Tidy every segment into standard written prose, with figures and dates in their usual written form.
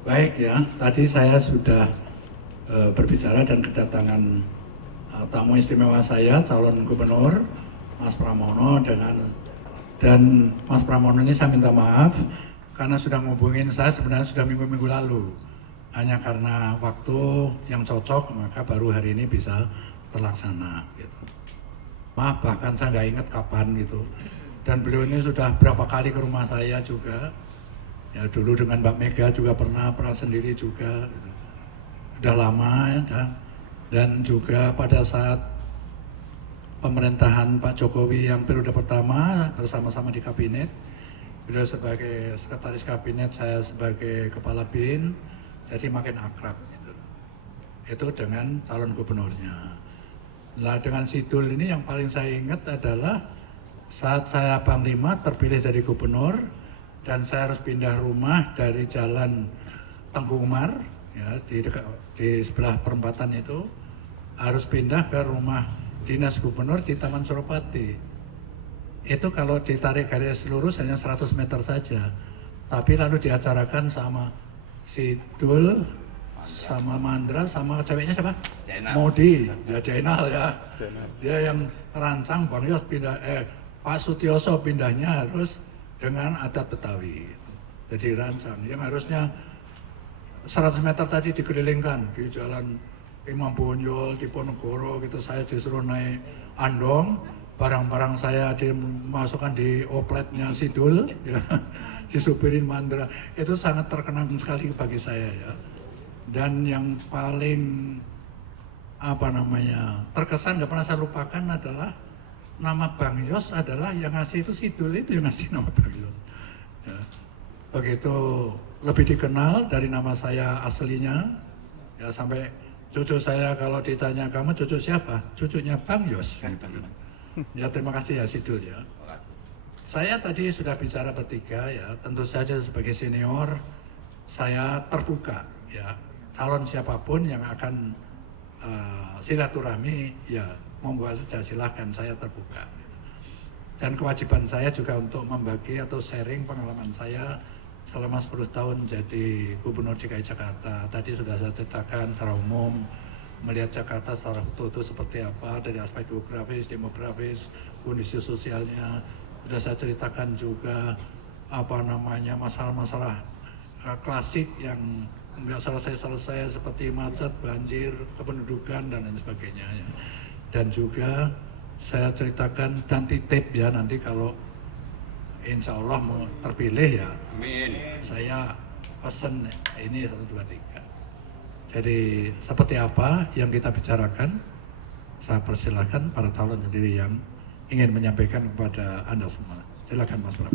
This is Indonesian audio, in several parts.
Baik ya, tadi saya sudah berbicara dan kedatangan tamu istimewa saya, calon gubernur Mas Pramono dan Mas Pramono ini saya minta maaf karena sudah ngubungin saya sebenarnya sudah minggu-minggu lalu. Hanya karena waktu yang cocok maka baru hari ini bisa terlaksana. Gitu. Maaf bahkan saya nggak ingat kapan gitu. Dan beliau ini sudah berapa kali ke rumah saya juga. Ya dulu dengan Mbak Mega juga pernah sendiri juga. Gitu. Sudah lama ya. Dan juga pada saat pemerintahan Pak Jokowi yang periode pertama bersama-sama di kabinet, beliau sebagai sekretaris kabinet, saya sebagai kepala BIN, jadi makin akrab gitu. Itu dengan calon gubernurnya. Nah dengan Sidul ini yang paling saya ingat adalah saat saya Panglima terpilih jadi gubernur dan saya harus pindah rumah dari Jalan Tengku Umar ya, di sebelah perempatan itu harus pindah ke rumah dinas gubernur di Taman Suropati. Itu kalau ditarik garis lurus hanya 100 meter saja. Tapi lalu diacarakan sama Sidul, sama Mandra, sama ceweknya siapa? Jainal. Modi, ya Jainal ya. Dia yang terancang Bang Yos pindah, Pak Sutioso pindahnya harus dengan adat Betawi. Jadi rancang, yang harusnya 100 meter tadi dikelilingkan di jalan Imam Bonjol, Diponegoro gitu, saya disuruh naik andong, barang-barang saya dimasukkan di opletnya Sidul, ya, disupirin Mandra, itu sangat terkenang sekali bagi saya ya. Dan yang paling terkesan gak pernah saya lupakan adalah nama Bang Yos adalah yang ngasih itu Sidul itu yang ngasih nama Bang Yos. Ya. Begitu lebih dikenal dari nama saya aslinya, ya sampai cucu saya kalau ditanya kamu cucu siapa? Cucunya Bang Yos. Ya terima kasih ya Sidul ya. Saya tadi sudah bicara bertiga ya, tentu saja sebagai senior saya terbuka ya, calon siapapun yang akan silaturahmi ya monggo saja silahkan, saya terbuka. Dan kewajiban saya juga untuk membagi atau sharing pengalaman saya selama 10 tahun jadi Gubernur DKI Jakarta. Tadi sudah saya ceritakan secara umum, melihat Jakarta secara utuh seperti apa, dari aspek geografis, demografis, kondisi sosialnya. Sudah saya ceritakan juga masalah-masalah klasik yang nggak selesai-selesai seperti macet, banjir, kependudukan, dan lain sebagainya. Dan juga saya ceritakan dan titip ya nanti kalau insya Allah mau terpilih ya, Amin. saya pesen ini 1, 2, 3. Jadi seperti apa yang kita bicarakan, saya persilahkan para calon sendiri yang ingin menyampaikan kepada Anda semua. Silakan Mas Bram.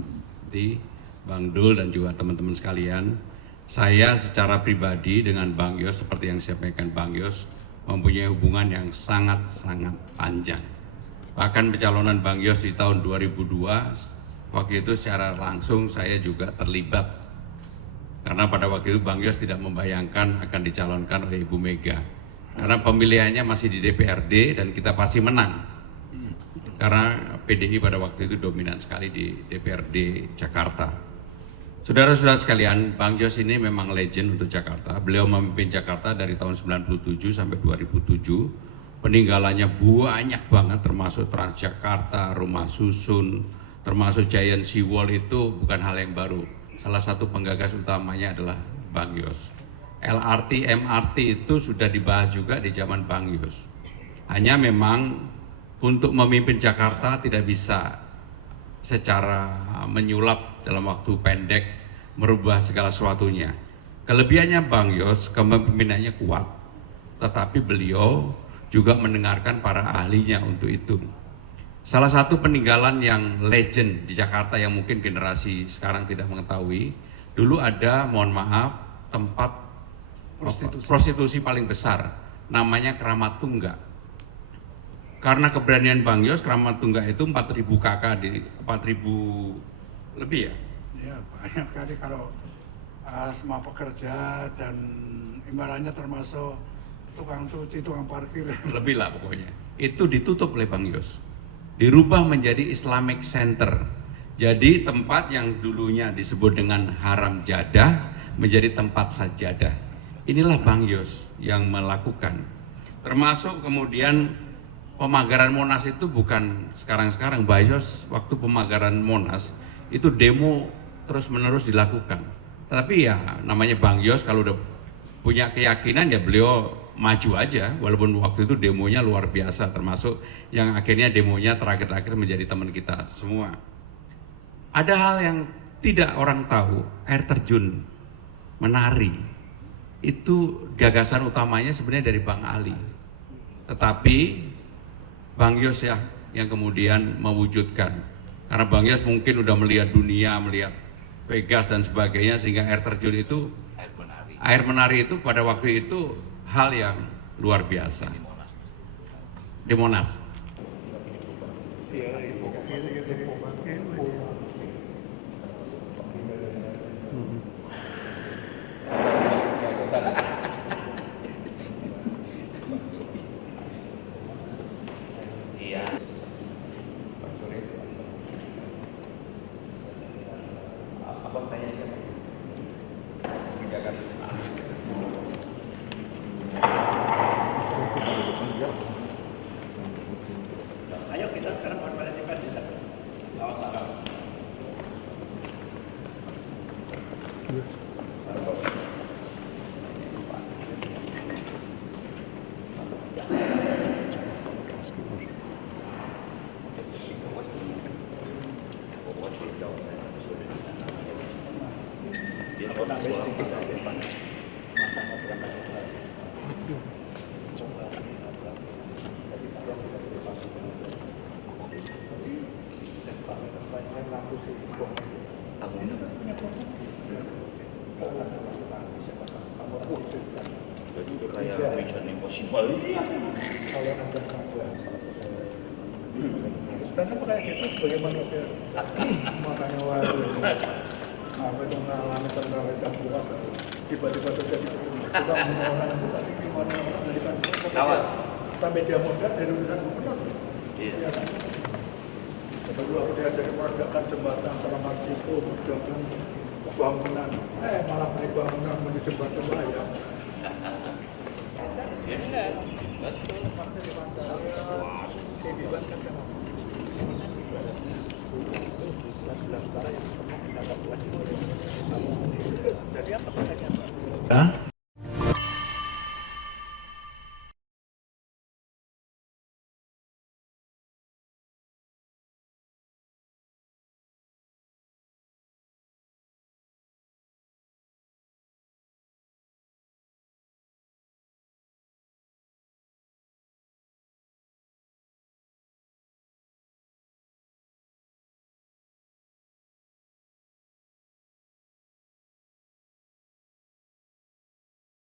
Di Bang Dul dan juga teman-teman sekalian, saya secara pribadi dengan Bang Yos seperti yang disampaikan Bang Yos mempunyai hubungan yang sangat-sangat panjang. Bahkan pencalonan Bang Yos di tahun 2002 waktu itu secara langsung saya juga terlibat karena pada waktu itu Bang Yos tidak membayangkan akan dicalonkan oleh Ibu Mega karena pemilihannya masih di DPRD dan kita pasti menang karena PDI pada waktu itu dominan sekali di DPRD Jakarta. Saudara-saudara sekalian, Bang Yos ini memang legend untuk Jakarta. Beliau memimpin Jakarta dari tahun 97 sampai 2007. Peninggalannya banyak banget termasuk Transjakarta, rumah susun, termasuk Giant Sea Wall itu bukan hal yang baru. Salah satu penggagas utamanya adalah Bang Yos. LRT, MRT itu sudah dibahas juga di zaman Bang Yos. Hanya memang untuk memimpin Jakarta tidak bisa secara menyulap dalam waktu pendek merubah segala sesuatunya. Kelebihannya Bang Yos, kepemimpinannya kuat, tetapi beliau juga mendengarkan para ahlinya untuk itu. Salah satu peninggalan yang legend di Jakarta yang mungkin generasi sekarang tidak mengetahui, dulu ada, mohon maaf, tempat prostitusi paling besar, namanya Kramat Tunggak. Karena keberanian Bang Yos, Kramat Tunggak itu 4.000 kakak di 4.000 lebih ya? Ya banyak kali kalau semua pekerja dan imbalannya termasuk tukang cuci, tukang parkir. Lebih lah pokoknya. Itu ditutup oleh Bang Yos. Dirubah menjadi Islamic Center. Jadi tempat yang dulunya disebut dengan Haram Jadah menjadi tempat sajadah. Inilah Bang Yos yang melakukan. Termasuk kemudian pemagaran Monas itu bukan sekarang-sekarang. Bang Yos waktu pemagaran Monas itu demo terus-menerus dilakukan. Tapi ya namanya Bang Yos kalau udah punya keyakinan ya beliau maju aja, walaupun waktu itu demonya luar biasa, termasuk yang akhirnya demonya terakhir-akhir menjadi teman kita semua. Ada hal yang tidak orang tahu, air terjun, menari, itu gagasan utamanya sebenarnya dari Bang Ali. Tetapi Bang Yos ya yang kemudian mewujudkan. Karena Bang Yos mungkin udah melihat dunia, melihat Vegas dan sebagainya, sehingga air terjun itu, air menari itu pada waktu itu hal yang luar biasa di Monas. Ayo kita sekarang konferensi pers di sana. Jadi udah kayak Mission Impossible. Karena kayak gitu sebagai manusia, makanya waduh, apa itu mengalami terkawin puas, tiba-tiba terjadi kita orang itu tadi gimana orang dari kantor sampai dia modal dari urusan gubernur. Iya kan? Dulu aku diajari mengerjakan jembatan antara Marxisco, mengerjakan bangunan, malah naik bangunan menuju jembatan layang. Jadi apa katanya?